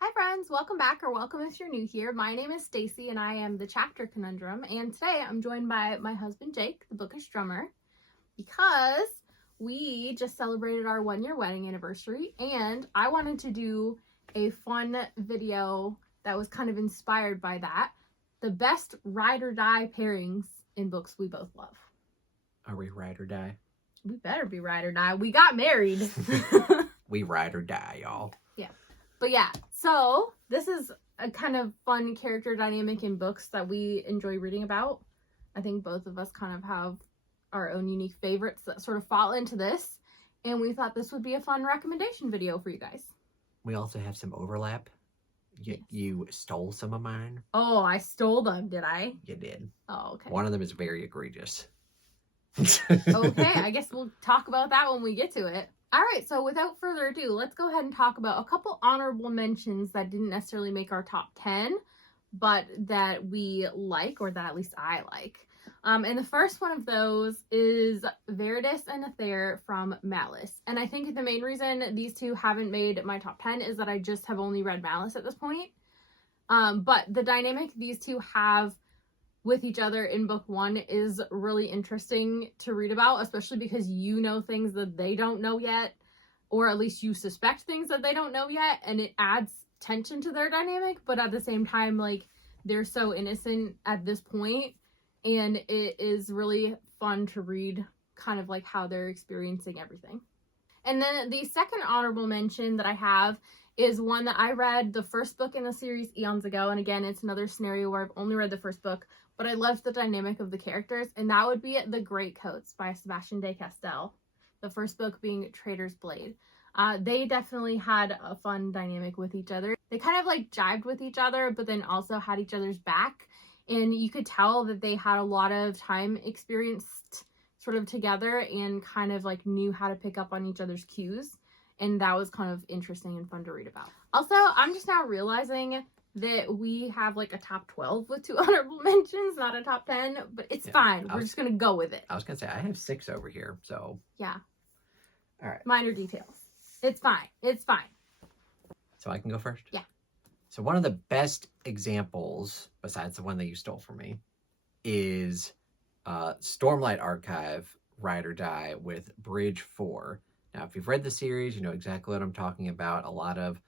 Hi friends, welcome back or welcome if you're new here. My name is Stacy and I am the Chapter Conundrum, and today I'm joined by my husband Jake, the Bookish Drummer, because we just celebrated our 1-year wedding anniversary and I wanted to do a fun video that was kind of inspired by that. The best ride or die pairings in books we both love. Are we ride or die? We better be ride or die. We got married. We ride or die, y'all. But yeah, so this is a kind of fun character dynamic in books that we enjoy reading about. I think both of us kind of have our own unique favorites that sort of fall into this. And we thought this would be a fun recommendation video for you guys. We also have some overlap. You stole some of mine. Oh, I stole them, did I? You did. Oh, okay. One of them is very egregious. Okay, I guess we'll talk about that when we get to it. All right, so without further ado, let's go ahead and talk about a couple honorable mentions that didn't necessarily make our top 10, but that we like, or that at least I like. And the first one of those is Verridis and Ethere from Malice. And I think the main reason these two haven't made my top 10 is that I just have only read Malice at this point. But the dynamic these two have with each other in book one is really interesting to read about, especially because you know things that they don't know yet, or at least you suspect things that they don't know yet, and it adds tension to their dynamic. But at the same time, like, they're so innocent at this point, and it is really fun to read kind of like how they're experiencing everything. And then the second honorable mention that I have is one that I read the first book in the series eons ago, and again, it's another scenario where I've only read the first book, but I loved the dynamic of the characters, and that would be The Greatcoats by Sebastian de Castell, the first book being Traitor's Blade. They definitely had a fun dynamic with each other. They kind of like jived with each other, but then also had each other's back, and you could tell that they had a lot of time experienced sort of together and kind of like knew how to pick up on each other's cues, and that was kind of interesting and fun to read about. Also, I'm just now realizing that we have like a top 12 with 2 honorable mentions, not a top 10, but it's fine. We're just gonna go with it. I was gonna say I have 6 over here, so yeah. All right. Minor details. It's fine. It's fine. So I can go first? Yeah. So one of the best examples, besides the one that you stole from me, is Stormlight Archive Ride or Die with Bridge 4. Now, if you've read the series, you know exactly what I'm talking about. A lot of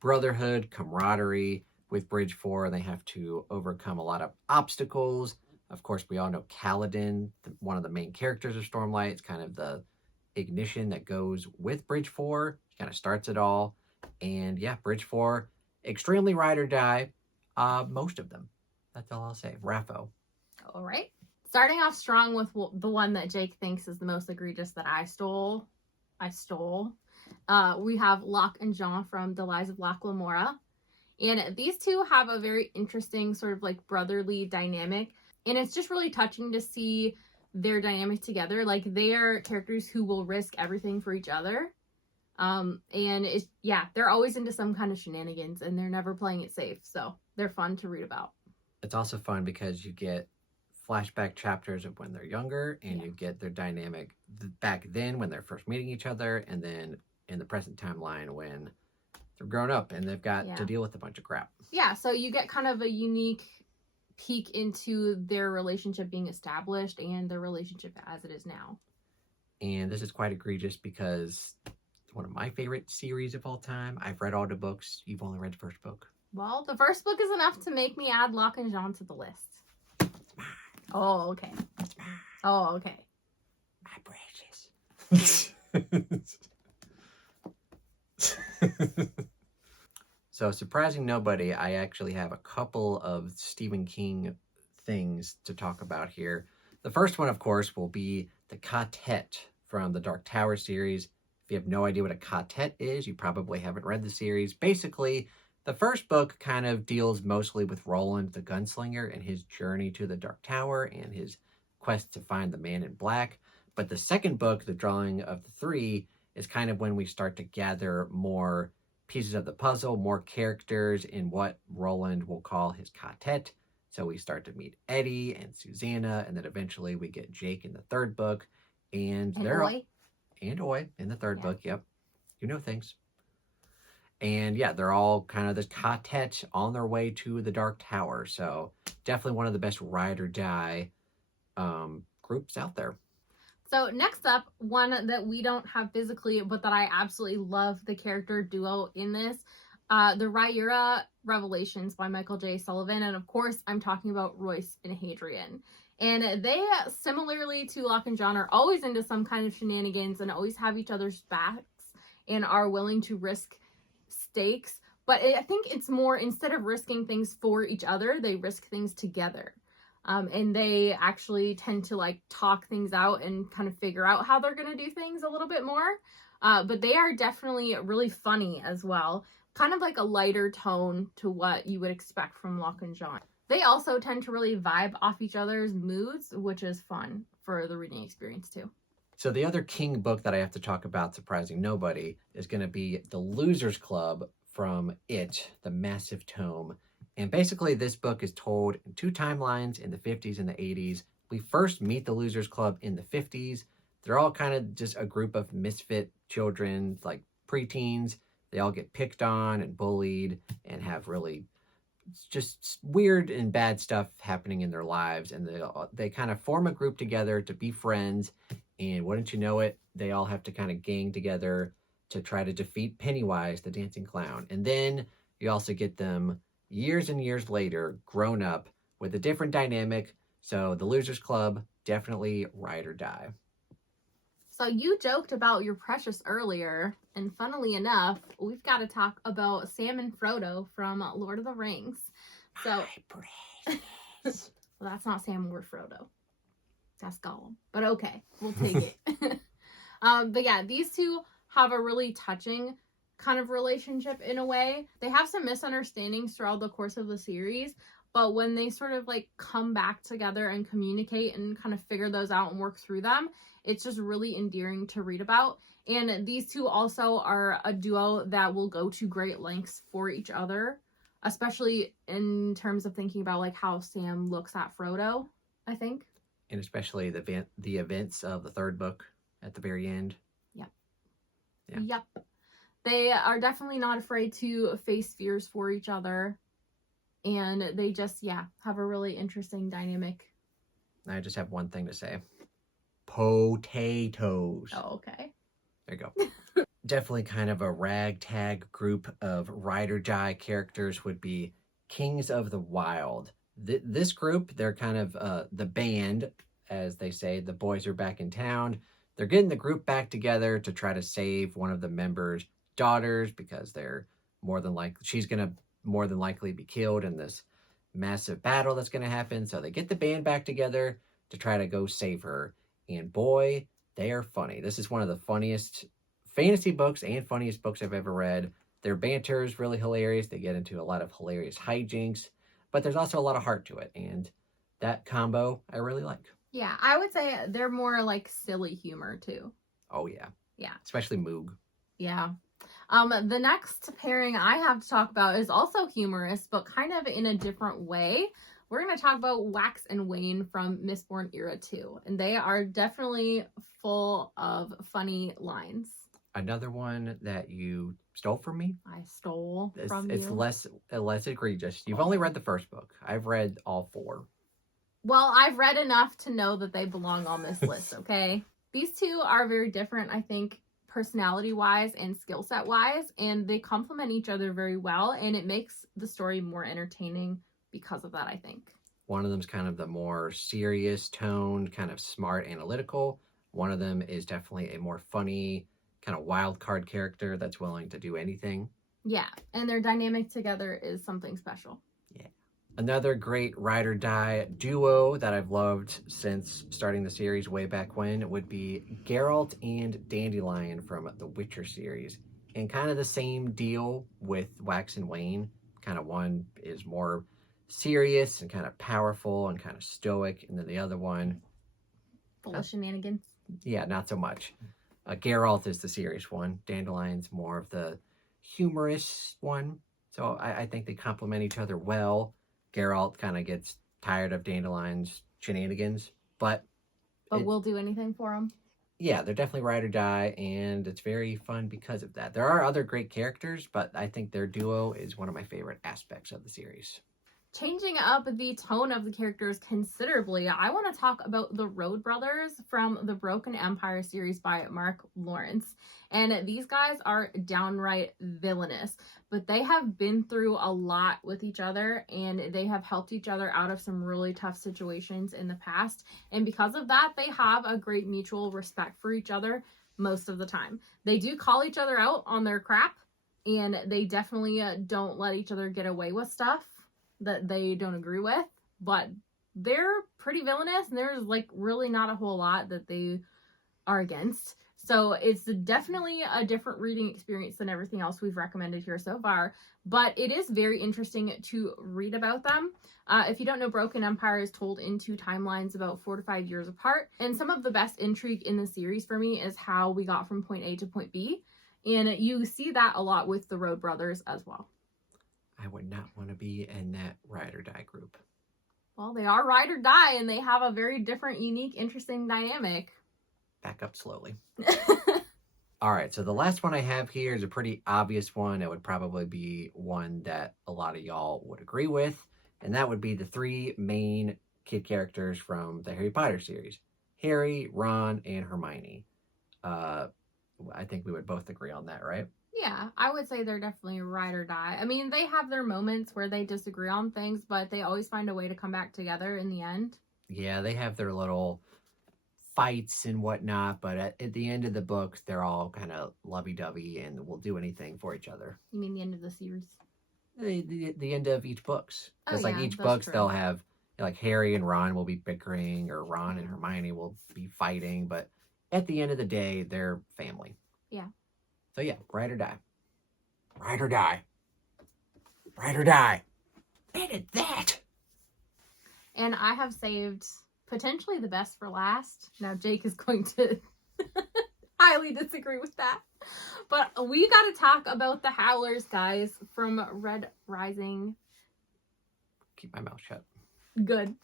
brotherhood, camaraderie with Bridge 4. They have to overcome a lot of obstacles. Of course, we all know Kaladin, one of the main characters of Stormlight. It's kind of the ignition that goes with Bridge 4. He kind of starts it all. And yeah, Bridge 4, extremely ride or die. Most of them. That's all I'll say. Raffo. All right. Starting off strong with the one that Jake thinks is the most egregious that I stole. We have Locke and Jean from The Lies of Locke Lamora. And these two have a very interesting sort of like brotherly dynamic. And it's just really touching to see their dynamic together. Like, they are characters who will risk everything for each other. And it's, yeah, they're always into some kind of shenanigans and they're never playing it safe. So they're fun to read about. It's also fun because you get flashback chapters of when they're younger, and you get their dynamic back then when they're first meeting each other, and then in the present timeline when they're grown up and they've got to deal with a bunch of crap. Yeah, so you get kind of a unique peek into their relationship being established and their relationship as it is now. And this is quite egregious because it's one of my favorite series of all time. I've read all the books. You've only read the first book. Well, the first book is enough to make me add Locke and Jean to the list. Oh, okay. Oh, okay. My precious. So, surprising nobody, I actually have a couple of Stephen King things to talk about here. The first one, of course, will be the Quartet from the Dark Tower series. If you have no idea what a quartet is, you probably haven't read the series. Basically, the first book kind of deals mostly with Roland the Gunslinger and his journey to the Dark Tower and his quest to find the Man in Black. But the second book, The Drawing of the Three, is kind of when we start to gather more pieces of the puzzle, more characters in what Roland will call his quartet. So we start to meet Eddie and Susanna, and then eventually we get Jake in the third book. And they're Oy. And Oy in the third book, yep. You know things. And yeah, they're all kind of this quartet on their way to the Dark Tower. So definitely one of the best ride or die groups out there. So next up, one that we don't have physically, but that I absolutely love the character duo in this, the Rhaenyra Revelations by Michael J. Sullivan. And of course, I'm talking about Royce and Hadrian. And they, similarly to Locke and John, are always into some kind of shenanigans and always have each other's backs and are willing to risk stakes. But I think it's more, instead of risking things for each other, they risk things together. And they actually tend to like talk things out and kind of figure out how they're going to do things a little bit more. But they are definitely really funny as well. Kind of like a lighter tone to what you would expect from Locke and John. They also tend to really vibe off each other's moods, which is fun for the reading experience too. So the other King book that I have to talk about, surprising nobody, is going to be The Losers Club from It, the massive tome. And basically this book is told in two timelines, in the 50s and the 80s. We first meet the Losers Club in the 50s. They're all kind of just a group of misfit children, like preteens. They all get picked on and bullied and have really just weird and bad stuff happening in their lives. And they kind of form a group together to be friends. And wouldn't you know it, they all have to kind of gang together to try to defeat Pennywise, the dancing clown. And then you also get them years and years later, grown up with a different dynamic. So the Losers Club, definitely ride or die. So you joked about your Precious earlier, and funnily enough, we've got to talk about Sam and Frodo from Lord of the Rings. So well, that's not Sam or Frodo. That's Gollum. But okay, we'll take it. But yeah, these two have a really touching kind of relationship in a way. They have some misunderstandings throughout the course of the series, but when they sort of like come back together and communicate and kind of figure those out and work through them, it's just really endearing to read about. And these two also are a duo that will go to great lengths for each other, especially in terms of thinking about like how Sam looks at Frodo, I think. And especially the events of the third book at the very end. Yep. Yeah. Yep. They are definitely not afraid to face fears for each other. And they just, have a really interesting dynamic. I just have one thing to say. Potatoes. Oh, okay. There you go. Definitely kind of a ragtag group of ride or die characters would be Kings of the Wild. This group, they're kind of the band, as they say. The boys are back in town. They're getting the group back together to try to save one of the members' daughters because she's going to more than likely be killed in this massive battle that's going to happen. So they get the band back together to try to go save her. And boy, they are funny. This is one of the funniest fantasy books and funniest books I've ever read. Their banter is really hilarious. They get into a lot of hilarious hijinks, but there's also a lot of heart to it. And that combo I really like. Yeah, I would say they're more like silly humor too. Oh, yeah. Yeah. Especially Moog. Yeah. The next pairing I have to talk about is also humorous, but kind of in a different way. We're going to talk about Wax and Wayne from Mistborn Era 2. And they are definitely full of funny lines. Another one that you stole from me? I stole from you. It's less egregious. You've only read the first book. I've read all 4. Well, I've read enough to know that they belong on this list, okay? These two are very different, I think, personality-wise and skill set-wise, and they complement each other very well, and it makes the story more entertaining because of that, I think. One of them's kind of the more serious toned, kind of smart, analytical. One of them is definitely a more funny, kind of wild card character that's willing to do anything. Yeah, and their dynamic together is something special. Yeah. Another great ride or die duo that I've loved since starting the series way back when would be Geralt and Dandelion from the Witcher series. And kind of the same deal with Wax and Wayne. Kind of one is more serious and kind of powerful and kind of stoic, and then the other one full of shenanigans. Yeah, not so much. Geralt is the serious one. Dandelion's more of the humorous one. So I think they complement each other well. Geralt kind of gets tired of Dandelion's shenanigans, but we'll do anything for him. Yeah, they're definitely ride or die, and it's very fun because of that. There are other great characters, but I think their duo is one of my favorite aspects of the series. Changing up the tone of the characters considerably, I want to talk about the Road Brothers from the Broken Empire series by Mark Lawrence. And these guys are downright villainous, but they have been through a lot with each other and they have helped each other out of some really tough situations in the past. And because of that, they have a great mutual respect for each other most of the time. They do call each other out on their crap, and they definitely don't let each other get away with stuff that they don't agree with, but they're pretty villainous and there's like really not a whole lot that they are against. So it's definitely a different reading experience than everything else we've recommended here so far, but it is very interesting to read about them. If you don't know, Broken Empire is told in 2 timelines about 4 to 5 years apart, and some of the best intrigue in the series for me is how we got from point A to point B, and you see that a lot with the Road Brothers as well. I would not want to be in that ride or die group. Well, they are ride or die, and they have a very different, unique, interesting dynamic. Back up slowly. All right, so the last one I have here is a pretty obvious one. It would probably be one that a lot of y'all would agree with, and that would be the 3 main kid characters from the Harry Potter series. Harry, Ron, and Hermione. I think we would both agree on that, right? Yeah, I would say they're definitely ride or die. I mean, they have their moments where they disagree on things, but they always find a way to come back together in the end. Yeah, they have their little fights and whatnot, but at the end of the books, they're all kind of lovey-dovey and will do anything for each other. You mean the end of the series? The end of each books. Because yeah, each that's books, true. they'll have, like Harry and Ron will be bickering, or Ron and Hermione will be fighting, but at the end of the day, they're family. Yeah. So yeah, ride or die. Ride or die. Ride or die. Edit that. And I have saved potentially the best for last. Now Jake is going to highly disagree with that. But we got to talk about the Howlers, guys, from Red Rising. Keep my mouth shut. Good.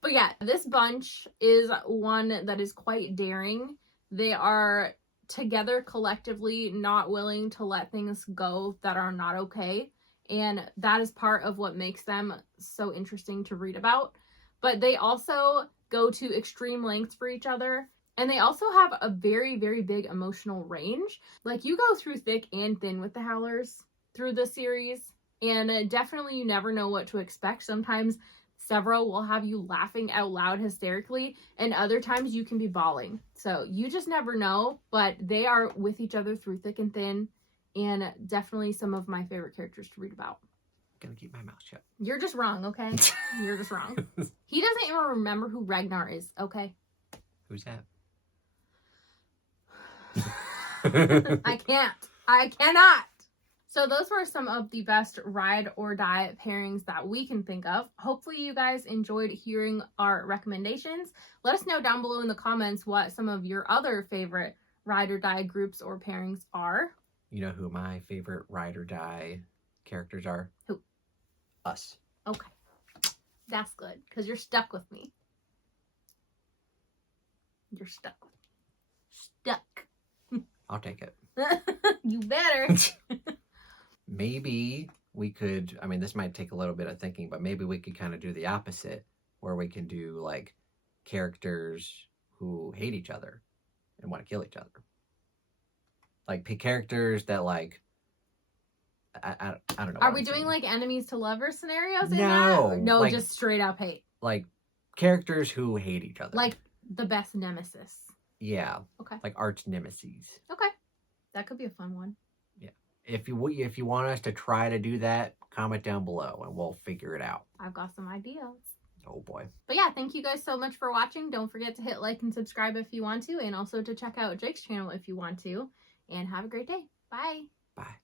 But yeah, this bunch is one that is quite daring. They are together collectively, not willing to let things go that are not okay. And that is part of what makes them so interesting to read about. But they also go to extreme lengths for each other. And they also have a very, very big emotional range. Like, you go through thick and thin with the Howlers through the series. And definitely you never know what to expect. Sometimes several will have you laughing out loud hysterically, and other times you can be bawling. So you just never know, but they are with each other through thick and thin, and definitely some of my favorite characters to read about. Gonna keep my mouth shut. You're just wrong, okay? You're just wrong. He doesn't even remember who Ragnar is, okay? Who's that? I cannot. So those were some of the best ride or die pairings that we can think of. Hopefully you guys enjoyed hearing our recommendations. Let us know down below in the comments what some of your other favorite ride or die groups or pairings are. You know who my favorite ride or die characters are? Who? Us. Okay. That's good, because you're stuck with me. You're stuck with me. Stuck. I'll take it. You better. Maybe we could, I mean, this might take a little bit of thinking, but maybe we could kind of do the opposite, where we can do like characters who hate each other and want to kill each other. Like pick characters that like, I don't know. Are we doing like enemies to lovers scenarios in No, that? No, like- just straight up hate. Like characters who hate each other. Like the best nemesis. Yeah. Okay. Like arch nemesis. Okay. That could be a fun one. If you want us to try to do that, comment down below and we'll figure it out. I've got some ideas. Oh boy. But yeah, thank you guys so much for watching. Don't forget to hit like and subscribe if you want to, and also to check out Jake's channel if you want to. And have a great day. Bye. Bye.